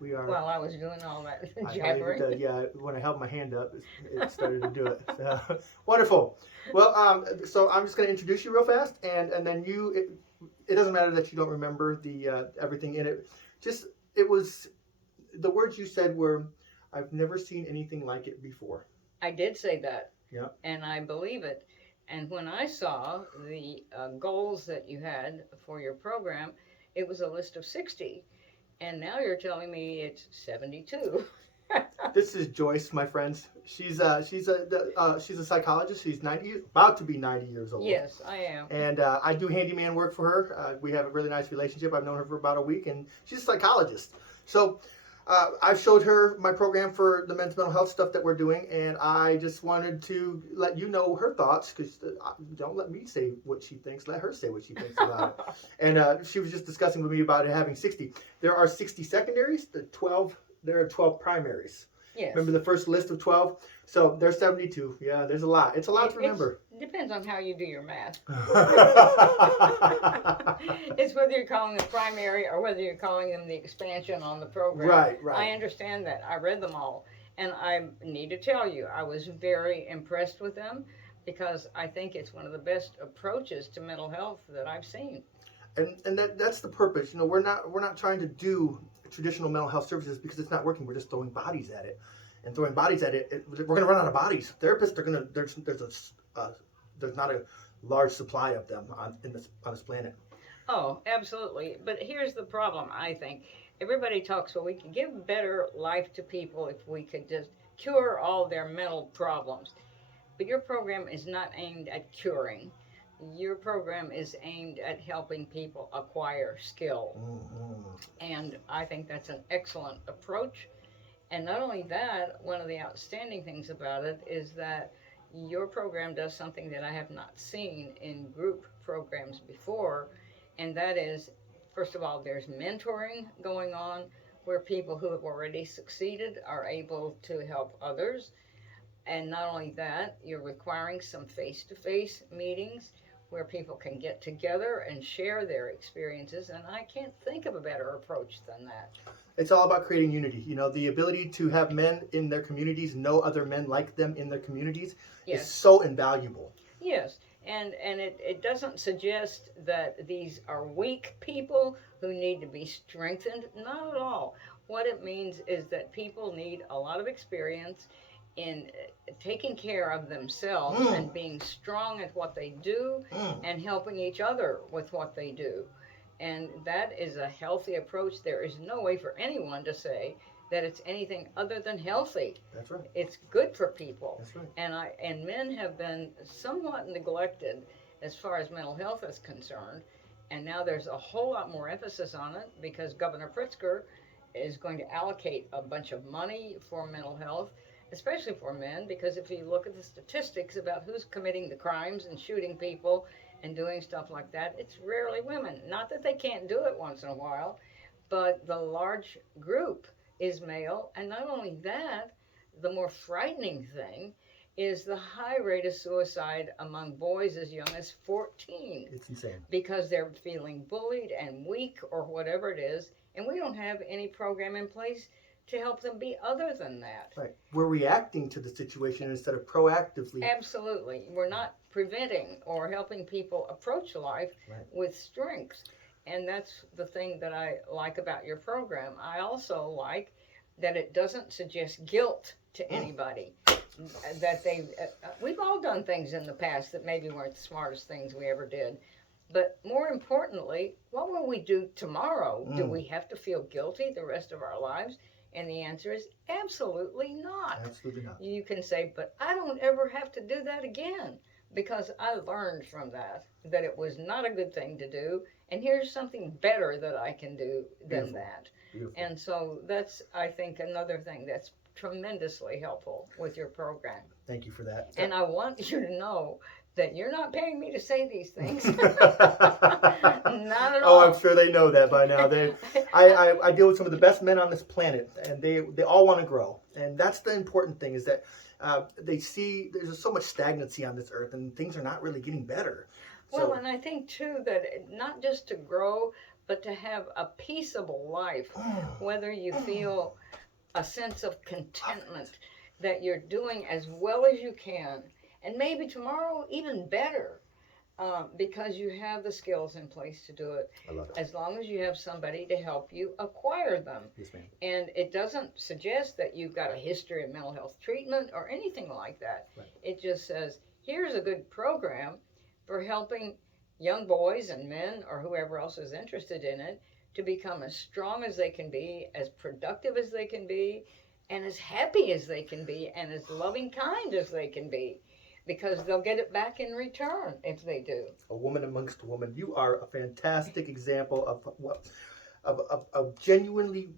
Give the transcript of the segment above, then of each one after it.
We are. While I was doing all that I jabbering. believe it does. Yeah, when I held my hand up, it started to do it. So, wonderful. Well, so I'm just going to introduce you real fast, and then you. It doesn't matter that you don't remember the everything in it. Just it was the words you said were, "I've never seen anything like it before." I did say that. Yeah. And I believe it. And when I saw the goals that you had for your program, it was a list of 60. And now you're telling me it's 72. This is Joyce, my friends. She's a psychologist. She's 90, about to be 90 years old. Yes, I am. And I do handyman work for her. We have a really nice relationship. I've known her for about a week, and she's a psychologist. So I've showed her my program for the men's mental health stuff that we're doing, and I just wanted to let you know her thoughts, because don't let me say what she thinks. Let her say what she thinks about it. And she was just discussing with me about it having 60. There are 60 secondaries. There are 12 primaries. Yes. Remember the first list of 12? So there's 72. Yeah, there's a lot. It's a lot to remember. It depends on how you do your math. It's whether you're calling them primary or whether you're calling them the expansion on the program. Right. I understand that. I read them all. And I need to tell you, I was very impressed with them because I think it's one of the best approaches to mental health that I've seen. And that's the purpose. We're not trying to do traditional mental health services because it's not working. We're just throwing bodies at it, and throwing bodies at it. We're going to run out of bodies. Therapists are going to. There's not a large supply of them on this planet. Oh, absolutely. But here's the problem. I think everybody talks. Well, we could give better life to people if we could just cure all their mental problems. But your program is not aimed at curing. Your program is aimed at helping people acquire skill. Mm-hmm. And I think that's an excellent approach. And not only that, one of the outstanding things about it is that your program does something that I have not seen in group programs before. And that is, first of all, there's mentoring going on where people who have already succeeded are able to help others. And not only that, you're requiring some face-to-face meetings where people can get together and share their experiences, and I can't think of a better approach than that. It's all about creating unity. The ability to have men in their communities know other men like them in their communities is so invaluable. Yes, and it doesn't suggest that these are weak people who need to be strengthened. Not at all. What it means is that people need a lot of experience in taking care of themselves and being strong at what they do and helping each other with what they do. And that is a healthy approach. There is no way for anyone to say that it's anything other than healthy. That's right. It's good for people. That's right. And men have been somewhat neglected as far as mental health is concerned. And now there's a whole lot more emphasis on it because Governor Pritzker is going to allocate a bunch of money for mental health, especially for men, because if you look at the statistics about who's committing the crimes and shooting people and doing stuff like that, it's rarely women. Not that they can't do it once in a while, but the large group is male. And not only that, the more frightening thing is the high rate of suicide among boys as young as 14. It's insane. Because they're feeling bullied and weak or whatever it is, and we don't have any program in place to help them be other than that. Right. We're reacting to the situation instead of proactively. Absolutely. We're not preventing or helping people approach life with strength. And that's the thing that I like about your program. I also like that it doesn't suggest guilt to anybody. That we've all done things in the past that maybe weren't the smartest things we ever did. But more importantly, what will we do tomorrow? Do we have to feel guilty the rest of our lives? And the answer is absolutely not. Absolutely not. You can say, but I don't ever have to do that again because I learned from that it was not a good thing to do. And here's something better that I can do than that. Beautiful. And so that's, I think, another thing that's tremendously helpful with your program. Thank you for that. And I want you to know that you're not paying me to say these things. Not at all. Oh, I'm sure they know that by now. I deal with some of the best men on this planet, and they all want to grow. And that's the important thing is that they see there's so much stagnancy on this earth, and things are not really getting better. Well, and I think, too, that not just to grow, but to have a peaceable life, whether you feel a sense of contentment that you're doing as well as you can, and maybe tomorrow even better, because you have the skills in place to do it. I love it. As long as you have somebody to help you acquire them. Yes, ma'am. And it doesn't suggest that you've got a history of mental health treatment or anything like that. Right. It just says, here's a good program for helping young boys and men or whoever else is interested in it to become as strong as they can be, as productive as they can be, and as happy as they can be, and as loving kind as they can be, because they'll get it back in return if they do. A woman amongst women. You are a fantastic example of a genuinely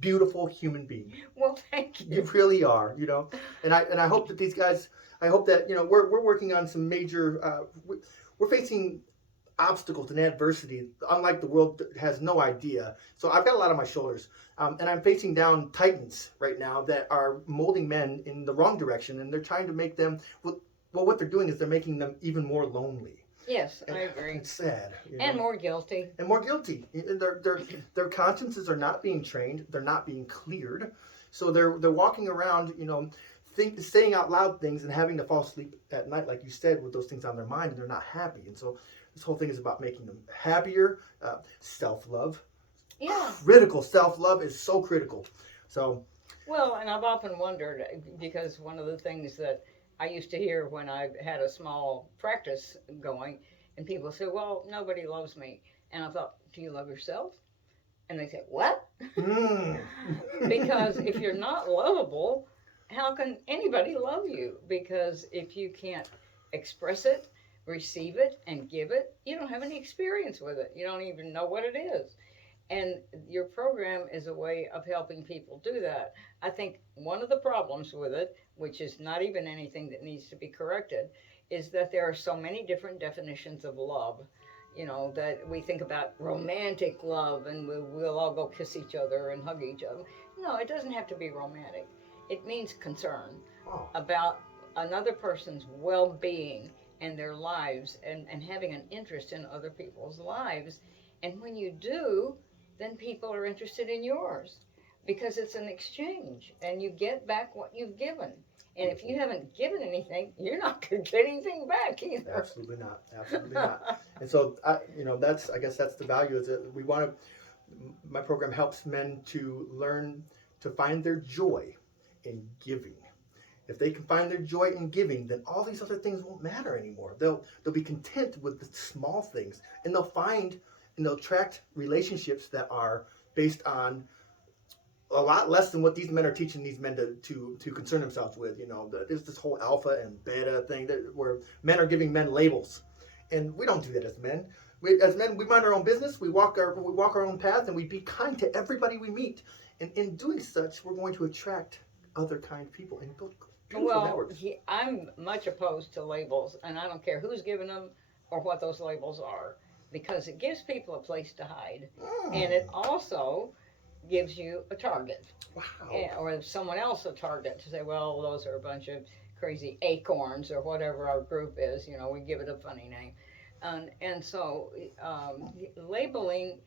beautiful human being. Well, thank you. You really are, you know. And I hope that these guys, I hope that, you know, we're working on some major, we're facing obstacles and adversity, unlike the world has no idea. So I've got a lot on my shoulders. And I'm facing down titans right now that are molding men in the wrong direction. And they're trying to make them, well, what they're doing is they're making them even more lonely. Yes, And I agree. It's sad. You know? And more guilty. And more guilty. And their consciences are not being trained. They're not being cleared. So they're walking around, you know, saying out loud things and having to fall asleep at night, like you said, with those things on their mind, and they're not happy. And so this whole thing is about making them happier. Self-love. Yeah. Critical. Self-love is so critical. So. Well, and I've often wondered, because one of the things that I used to hear when I had a small practice going, and people say, well, nobody loves me. And I thought, do you love yourself? And they say, what? Because if you're not lovable, how can anybody love you? Because if you can't express it, receive it, and give it, you don't have any experience with it. You don't even know what it is. And your program is a way of helping people do that. I think one of the problems with it, which is not even anything that needs to be corrected, is that there are so many different definitions of love. You know, that we think about romantic love and we'll all go kiss each other and hug each other. No, it doesn't have to be romantic. It means concern about another person's well-being and their lives, and having an interest in other people's lives. And when you do, then people are interested in yours, because it's an exchange and you get back what you've given. And if you haven't given anything, you're not going to get anything back either. Absolutely not. Absolutely not. And so, you know, I guess that's the value, is that my program helps men to learn to find their joy in giving. If they can find their joy in giving, then all these other things won't matter anymore. They'll be content with the small things, and they'll attract relationships that are based on a lot less than what these men are teaching these men to concern themselves with. You know, there's this whole alpha and beta thing where men are giving men labels, and we don't do that as men. As men, we mind our own business. We walk our own path, and we be kind to everybody we meet. And in doing such, we're going to attract other kind people and build beautiful networks. I'm much opposed to labels, and I don't care who's giving them or what those labels are, because it gives people a place to hide, and it also gives you a target. Wow. Or someone else a target to say, well, those are a bunch of crazy acorns or whatever our group is. You know, we give it a funny name. And so labeling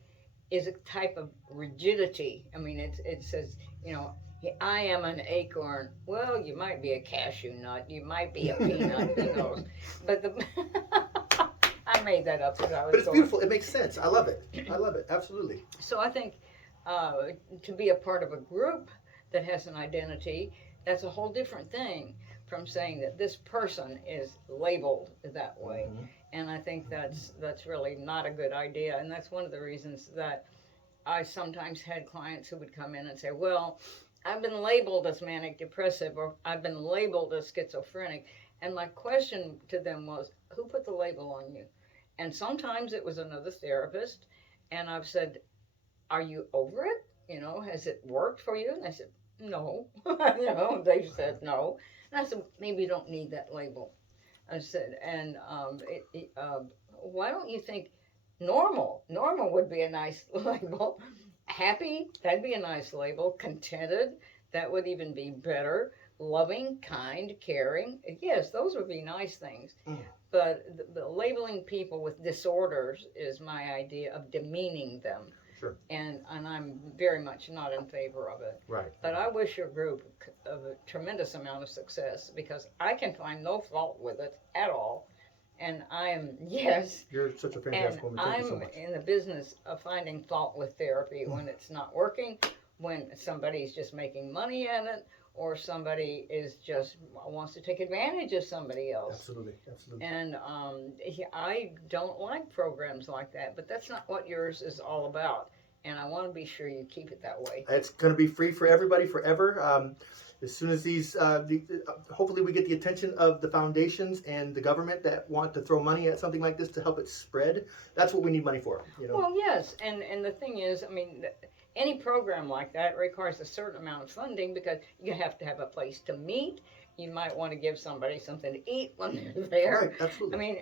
is a type of rigidity. I mean, it says, you know, I am an acorn. Well, you might be a cashew nut. You might be a peanut. Who knows? But I made that up as I was But it's going. beautiful. It makes sense. I love it. I love it. Absolutely. So I think to be a part of a group that has an identity, that's a whole different thing from saying that this person is labeled that way. Mm-hmm. And I think that's really not a good idea. And that's one of the reasons that I sometimes had clients who would come in and say, well, I've been labeled as manic depressive, or I've been labeled as schizophrenic. And my question to them was, who put the label on you? And sometimes it was another therapist. And I've said, are you over it? You know, has it worked for you? And they said, no. You know, they said no. And I said, maybe you don't need that label. I said, and why don't you think normal? Normal would be a nice label. Happy, that'd be a nice label. Contented, that would even be better. loving, kind, caring. Yes, those would be nice things. Mm. But the labeling people with disorders is my idea of demeaning them. Sure. And I'm very much not in favor of it. Right. But I wish your group a tremendous amount of success, because I can find no fault with it at all. And yes. You're such a fantastic woman. Thank you so I'm much. in the business of finding fault with therapy when it's not working, when somebody's just making money at it, or somebody is just wants to take advantage of somebody else. Absolutely, absolutely. And I don't like programs like that, but that's not what yours is all about. And I want to be sure you keep it that way. It's going to be free for everybody forever. As soon as these, hopefully we get the attention of the foundations and the government that want to throw money at something like this to help it spread. That's what we need money for. You know? Well, yes, and the thing is, I mean, any program like that requires a certain amount of funding, because you have to have a place to meet. You might want to give somebody something to eat when they're there. Right, absolutely. I mean,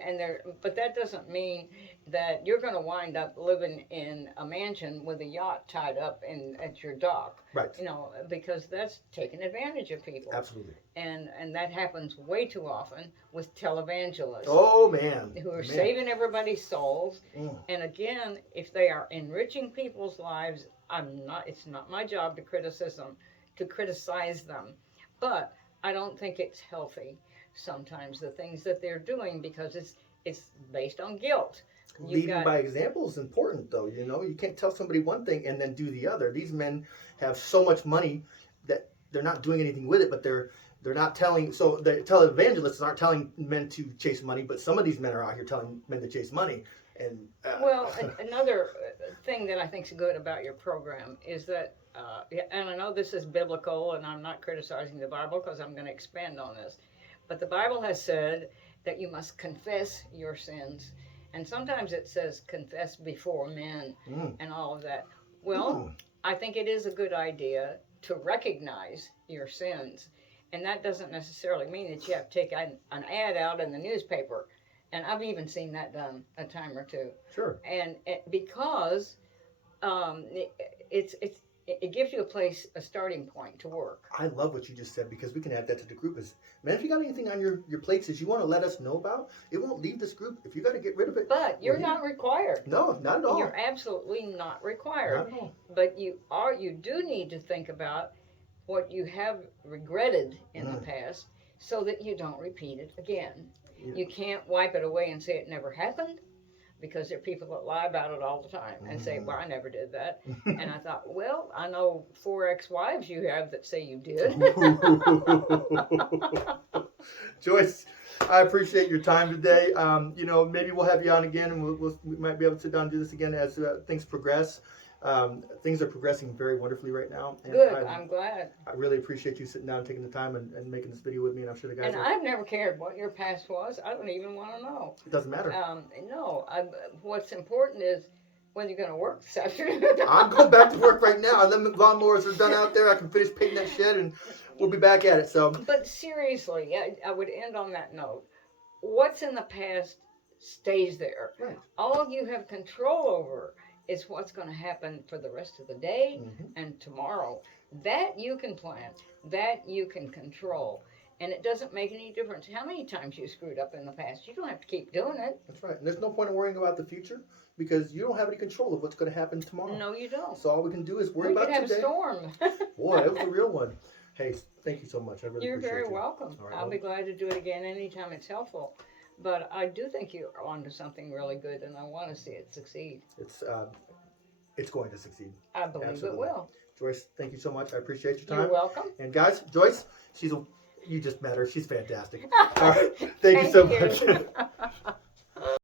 but that doesn't mean that you're going to wind up living in a mansion with a yacht tied up at your dock. Right. You know, because that's taking advantage of people. Absolutely. And that happens way too often with televangelists. Oh, man. Who are Man. saving everybody's souls. Mm. And again, if they are enriching people's lives, it's not my job to criticize them. But I don't think it's healthy sometimes, the things that they're doing, because it's based on guilt. Leading by example is important, though. You know, you can't tell somebody one thing and then do the other. These men have so much money that they're not doing anything with it, but they're not telling. So the televangelists aren't telling men to chase money, but some of these men are out here telling men to chase money. And well, another thing that I think is good about your program is that, and I know this is biblical, and I'm not criticizing the Bible because I'm going to expand on this, but the Bible has said that you must confess your sins. And sometimes it says confess before men and all of that. Well, I think it is a good idea to recognize your sins. And that doesn't necessarily mean that you have to take an ad out in the newspaper. And I've even seen that done a time or two. Sure. And because it gives you a starting point to work. I love what you just said, because we can add that to the group. Is, man, if you got anything on your plates that you want to let us know about, it won't leave this group. If you got to get rid of it. But you're not required. No, not at all. You're absolutely not required. Not at all. But you do need to think about what you have regretted in the past, so that you don't repeat it again. Yeah. You can't wipe it away and say it never happened, because there are people that lie about it all the time and say, well, I never did that. And I thought, well, I know 4 ex-wives you have that say you did. Joyce, I appreciate your time today. You know, maybe we'll have you on again, and we might be able to sit down and do this again as things progress. Things are progressing very wonderfully right now. And good, I'm glad. I really appreciate you sitting down and taking the time and making this video with me, and I'm sure the guys I've never cared what your past was. I don't even want to know. It doesn't matter. No, what's important is when you're going to work this afternoon. I'm going back to work right now. The lawnmowers are done out there. I can finish painting that shed, and we'll be back at it. So. But seriously, I would end on that note. What's in the past stays there. Right. All you have control over is what's going to happen for the rest of the day and tomorrow. That you can plan. That you can control. And it doesn't make any difference how many times you screwed up in the past. You don't have to keep doing it. That's right. And there's no point in worrying about the future, because you don't have any control of what's going to happen tomorrow. No, you don't. So all we can do is worry about today. We could have a storm. Boy, it was a real one. Hey, thank you so much. I really You're appreciate very you. welcome. All right, I'll be glad to do it again anytime it's helpful. But I do think you're onto something really good, and I want to see it succeed. It's going to succeed. I believe Absolutely. it will. Joyce, thank you so much. I appreciate your time. You're welcome. And guys, Joyce, you just met her. She's fantastic. All right. Thank you so much.